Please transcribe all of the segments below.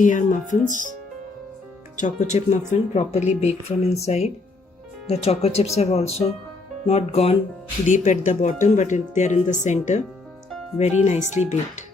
see our muffins. Choco chip muffin, properly baked from inside. The choco chips have also not gone deep at the bottom, but they are in the center. Very nicely baked.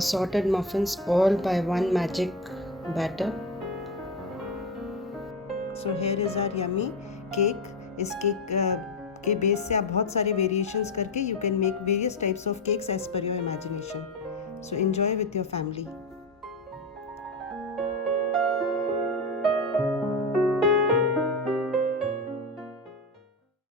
Assorted muffins, all by one magic batter. So here is our yummy cake. इस cake के base से आप बहुत सारे variations करके you can make various types of cakes as per your imagination. So enjoy with your family.